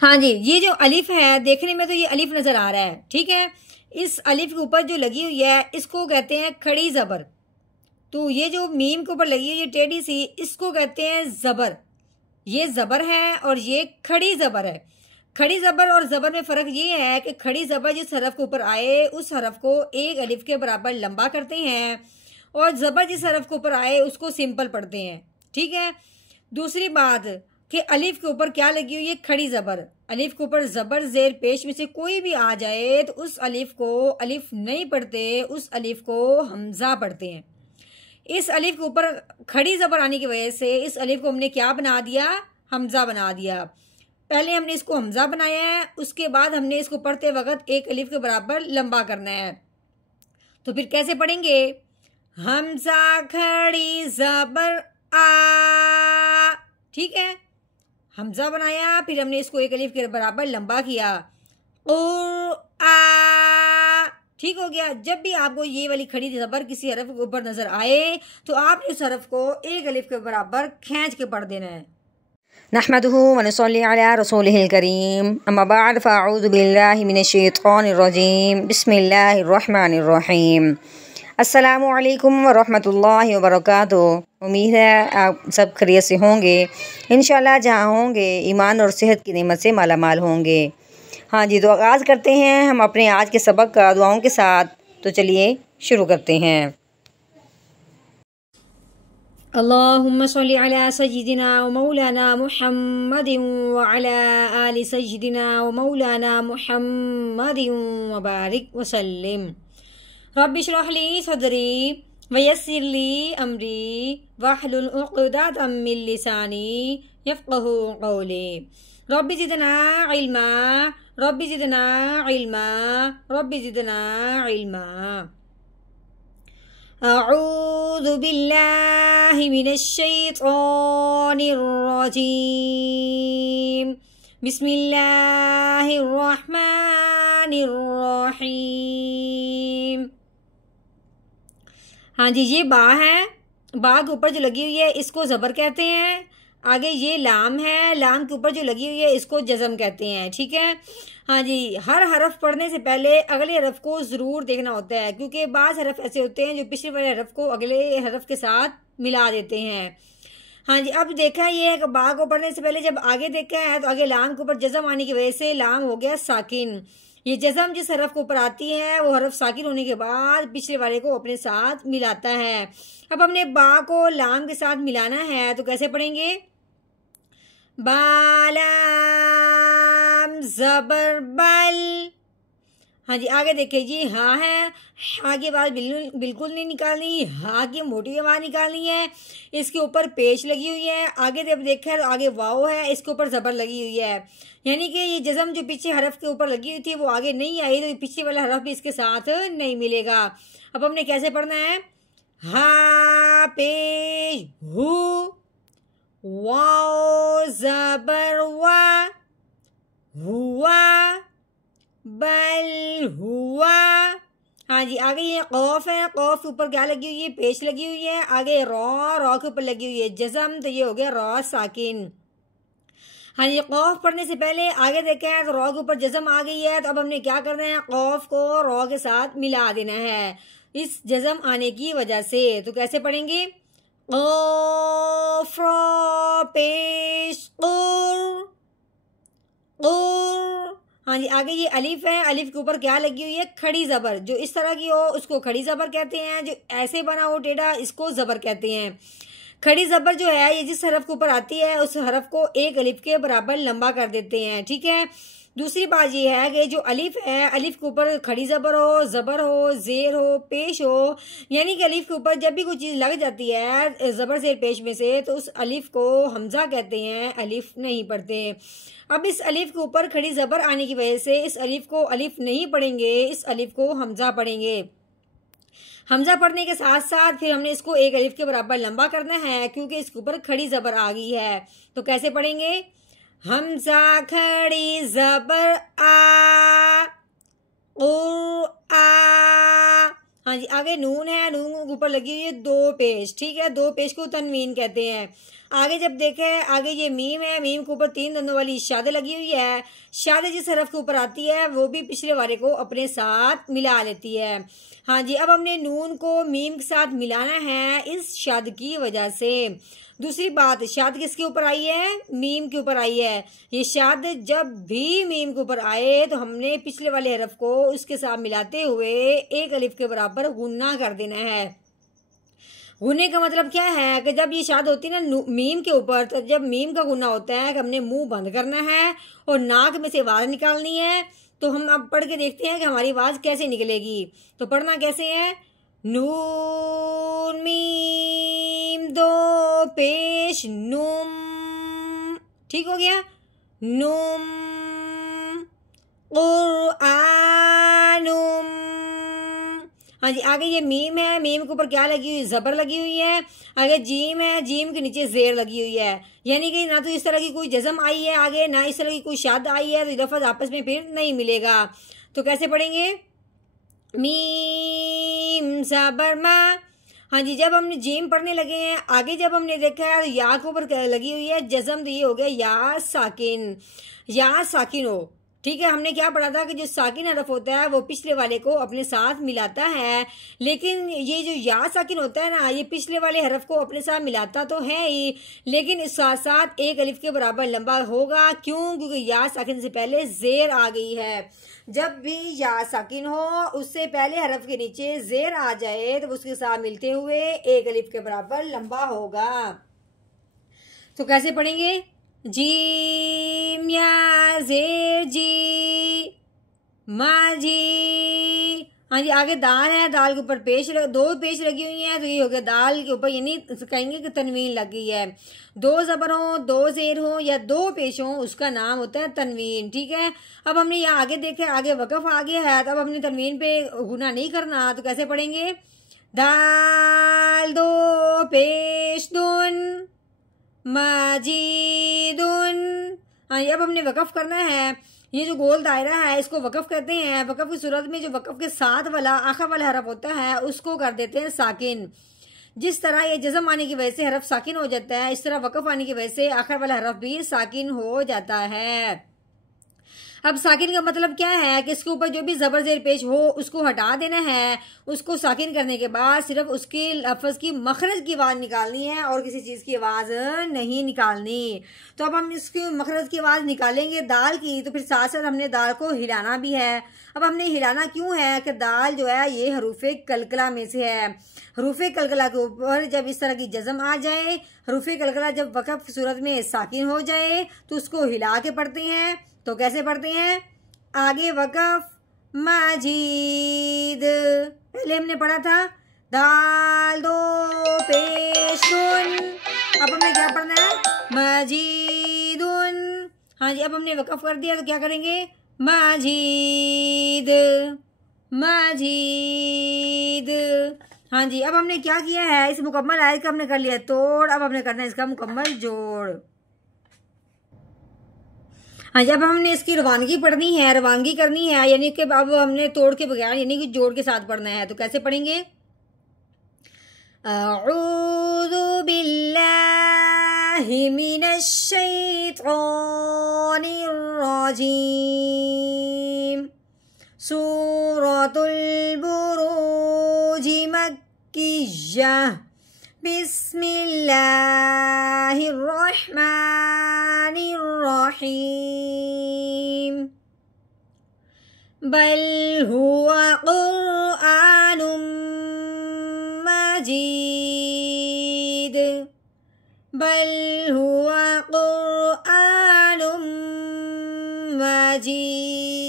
हाँ जी, ये जो अलिफ है देखने में तो ये अलिफ नजर आ रहा है, ठीक है। इस अलिफ के ऊपर जो लगी हुई है इसको कहते हैं खड़ी जबर। तो ये जो मीम के ऊपर लगी हुई है टेढ़ी सी, इसको कहते हैं जबर। ये जबर है और ये खड़ी जबर है। खड़ी जबर और जबर में फर्क ये है कि खड़ी जबर जिस हरफ के ऊपर आए उस हरफ को एक अलिफ के बराबर लंबा करते हैं, और जबर जिस हरफ के ऊपर आए उसको सिंपल पढ़ते हैं, ठीक है। दूसरी बात कि अलिफ के ऊपर क्या लगी हुई है, खड़ी जबर। अलिफ के ऊपर जबर जेर पेश में से कोई भी आ जाए तो उस अलिफ को अलिफ नहीं पढ़ते, उस अलिफ को हमजा पढ़ते हैं। इस अलिफ के ऊपर खड़ी जबर आने की वजह से इस अलिफ को हमने क्या बना दिया, हमजा बना दिया। पहले हमने इसको हमजा बनाया है, उसके बाद हमने इसको पढ़ते वक्त एक अलिफ के बराबर लंबा करना है। तो फिर कैसे पढ़ेंगे, हमजा खड़ी जबर आ, ठीक है। हमजा बनाया, फिर हमने इसको एक अलिफ के बराबर लंबा किया, आ, ठीक हो गया। जब भी आपको ये वाली खड़ी जबर किसी हरफ के ऊपर नजर आए तो आप इस हरफ को एक अलिफ के बराबर खींच के पढ़ देना है। नहमदुहु व नसल्ली अला रसूलिहिल करीम, अम्मा बाद फ़अऊज़ु बिल्लाहि मिनश शैतानिर रजीम, बिस्मिल्लाहिर रहमानिर रहीम। अस्सलामु अलैकुम व रहमतुल्लाहि व बरकातुहू। उम्मीद है आप सब खैरियत से होंगे। इंशाअल्लाह जहाँ होंगे ईमान और सेहत की नेमत से माला माल होंगे। हाँ जी, तो आगाज़ करते हैं हम अपने आज के सबक का दुआओं के साथ। तो चलिए शुरू करते हैं। अल्लाहुम्मा सल्ली अला सय्यिदिना व मौलाना मुहम्मदिन व अला आलि सय्यिदिना व मौलाना मुहम्मदिन व बारिक व सल्लिम। रब्बि इश्रह ली सदरी व यस्सिर ली अमरी वहलुल उक़दतम मिन लिसानी यफ़क़हू क़ौली। Rabbi ज़िदना इल्मा, rabbi ज़िदना इल्मा, rabbi ज़िदना इल्मा। अऊज़ु बिल्लाहि मिनश शैतानिर रजीम, बिस्मिल्लाहिर रहमानिर रहीम। हाँ जी, ये बा है। बा के ऊपर जो लगी हुई है इसको ज़बर कहते हैं। आगे ये लाम है, लाम के ऊपर जो लगी हुई है इसको जज़म कहते हैं, ठीक है। हाँ जी, हर हरफ पढ़ने से पहले अगले हरफ को ज़रूर देखना होता है, क्योंकि बाज़ हरफ ऐसे होते हैं जो पिछले वाले हरफ को अगले हरफ के साथ मिला देते हैं। हाँ जी, अब देखा ये है कि बा को पढ़ने से पहले जब आगे देखा है तो आगे लाम के ऊपर जज़म आने की वजह से लाम हो गया साकिन। ये जज़म जिस हरफ के ऊपर आती है वो हरफ साकिन होने के बाद पिछले वाले को अपने साथ मिलाता है। अब हमने बा को लाम के साथ मिलाना है, तो कैसे पढ़ेंगे, बालाम जबर बल। हाँ जी, आगे देखिए जी, हाँ है, हाँ की आवाज़ बिल्कुल नहीं निकालनी, हाँ की मोटी आवाज़ निकालनी है। इसके ऊपर पेश लगी हुई है। आगे जब देखा है तो आगे वाव है, इसके ऊपर ज़बर लगी हुई है, यानी कि ये जज़म जो पीछे हरफ के ऊपर लगी हुई थी वो आगे नहीं आई, तो पीछे वाला हरफ भी इसके साथ नहीं मिलेगा। अब हमने कैसे पढ़ना है, हा पेश हु, वाव ज़बर वा, हुआ बल हुआ। हाँ जी, आगे ये कौफ है, कौफ के ऊपर क्या लगी हुई है, पेश लगी हुई है। आगे रॉ, रॉ के ऊपर लगी हुई है जज़म, तो ये हो गया रॉ साकिन। हाँ जी, कौफ पढ़ने से पहले आगे देखे हैं तो रॉ के ऊपर जज़म आ गई है, तो अब हमने क्या करना है, कौफ को रॉ के साथ मिला देना है इस जज़म आने की वजह से। तो कैसे पढ़ेंगे, कौफ रॉ पेश कुर, कुर। हाँ जी, आगे ये अलिफ है, अलिफ के ऊपर क्या लगी हुई है, खड़ी जबर। जो इस तरह की हो उसको खड़ी जबर कहते हैं, जो ऐसे बना हो टेढ़ा इसको जबर कहते हैं। खड़ी जबर जो है ये जिस हरफ के ऊपर आती है उस हरफ को एक अलिफ के बराबर लंबा कर देते हैं, ठीक है। दूसरी बात ये है कि जो अलिफ है, अलिफ के ऊपर खड़ी जबर हो, जेर हो, पेश हो, यानी कि अलिफ के ऊपर जब भी कोई चीज़ लग जाती है जबर जेर पेश में से तो उस अलिफ को हमजा कहते हैं, अलिफ नहीं पढ़ते। अब इस अलिफ के ऊपर खड़ी जबर आने की वजह से इस अलिफ को अलिफ नहीं पढ़ेंगे, इस अलिफ को हमजा पढ़ेंगे। हमजा पढ़ने के साथ साथ फिर हमने इसको एक अलिफ के बराबर लंबा करना है, क्योंकि इसके ऊपर खड़ी जबर आ गई है। तो कैसे पढ़ेंगे, हमजा खड़ी जबर आ, आ। हाँ जी, आगे नून है, नून के ऊपर लगी हुई है दो पेश, ठीक है, दो पेश को तनवीन कहते हैं। आगे जब देखें, आगे ये मीम है, मीम के ऊपर 3 दंदों वाली शाद लगी हुई है। शाद जिस हरफ के ऊपर आती है वो भी पिछले वाले को अपने साथ मिला लेती है। हाँ जी, अब हमने नून को मीम के साथ मिलाना है इस शाद की वजह से। दूसरी बात, शाद किसके ऊपर आई है? मीम के ऊपर आई है। ये शाद जब भी मीम के ऊपर आए तो हमने पिछले वाले हरफ को उसके साथ मिलाते हुए एक अलिफ के बराबर गुन्ना कर देना है। गुन्ने का मतलब क्या है कि जब ये शाद होती है ना मीम के ऊपर, तो जब मीम का गुन्ना होता है कि हमने मुंह बंद करना है और नाक में से आवाज निकालनी है। तो हम अब पढ़ के देखते हैं कि हमारी आवाज कैसे निकलेगी। तो पढ़ना कैसे है? नून मीम दो पेश नुम। ठीक हो गया? नुम कुरआनुम। हाँ जी, आगे ये मीम है, मीम के ऊपर क्या लगी हुई? जबर लगी हुई है। आगे जीम है, जीम के नीचे जेर लगी हुई है। यानी कि ना तो इस तरह की कोई जज़म आई है आगे, ना इस तरह की कोई शाद आई है, तो ये लफ्ज़ आपस में फिर नहीं मिलेगा। तो कैसे पढ़ेंगे? मीम जबर मा। हाँ जी, जब हमने जीम पढ़ने लगे हैं, आगे जब हमने देखा है या के ऊपर लगी हुई है जज़म, तो ये हो गया या साकिन। या साकिन हो, ठीक है। हमने क्या पढ़ा था कि जो साकिन हरफ होता है वो पिछले वाले को अपने साथ मिलाता है, लेकिन ये जो या साकिन होता है ना, ये पिछले वाले हरफ को अपने साथ मिलाता तो है ही, लेकिन इस साथ साथ एक अलिफ के बराबर लंबा होगा। क्यों? क्योंकि या साकिन से पहले जेर आ गई है। जब भी या साकिन हो उससे पहले हरफ के नीचे जेर आ जाए तो उसके साथ मिलते हुए एक अलिफ के बराबर लंबा होगा। तो कैसे पढ़ेंगे? जीम या जेर जी माजी। हाँ जी, आगे दाल है, दाल के ऊपर दो पेश लगी हुई हैं, तो ये हो गया दाल के ऊपर, यानी कहेंगे कि तनवीन लग गई है। दो जबर हो, दो जेर हो या दो पेश हो, उसका नाम होता है तनवीन। ठीक है। अब हमने यहाँ आगे देखे, आगे वकफ आ गया है, तो अब हमने तनवीन पे गुना नहीं करना। तो कैसे पढ़ेंगे? दाल दो पेश दुन माजीदुन। हाँ, अब हमने वकफ करना है। ये जो गोल दायरा है इसको वकफ कहते हैं। वकफ की सूरत में जो वकफ के साथ वाला आखिर वाला हरफ होता है उसको कर देते हैं साकिन। जिस तरह ये जज़म आने की वजह से हरफ साकिन हो जाता है, इस तरह वकफ आने की वजह से आखिर वाला हरफ भी साकिन हो जाता है। अब साकिन का मतलब क्या है कि इसके ऊपर जो भी जबर जेर पेश हो उसको हटा देना है। उसको साकिन करने के बाद सिर्फ उसके लफ्ज़ की मखरज की आवाज़ निकालनी है और किसी चीज़ की आवाज़ नहीं निकालनी। तो अब हम इसकी मखरज की आवाज़ निकालेंगे दाल की, तो फिर साथ साथ हमने दाल को हिलाना भी है। अब हमने हिलाना क्यों है कि दाल जो है ये हरूफे कलकला में से है। हरूफे कलकला के ऊपर जब इस तरह की जज़म आ जाए, हरूफे कलकला जब वकफ की सूरत में साकिन हो जाए तो उसको हिला के पढ़ते हैं। तो कैसे पढ़ते हैं? आगे वकफ माजीद, पहले हमने पढ़ा था दाल दो पेश दुन। अब हमें क्या पढ़ना है? माजीदुन। हाँ जी, अब हमने वकफ कर दिया तो क्या करेंगे? माजीद माजीद। हाँ जी, अब हमने क्या किया है? इस मुकम्मल आयत का हमने कर लिया तोड़, अब हमने करना है इसका मुकम्मल जोड़। हाँ, जब हमने इसकी रवानगी पढ़नी है, रवानगी करनी है, यानी कि अब हमने तोड़ के बगैर यानी कि जोड़ के साथ पढ़ना है। तो कैसे पढ़ेंगे? अऊज़ु बिल्लाहि मिनश शैतानिर रजीम। सूरतुल बुरूज मक्किय्या। बिस्मिल्लाहिर्रहमानिर्रहीम। बल हुवा क़ुरआनुम मजीद। बल हुवा क़ुरआनुम मजीद।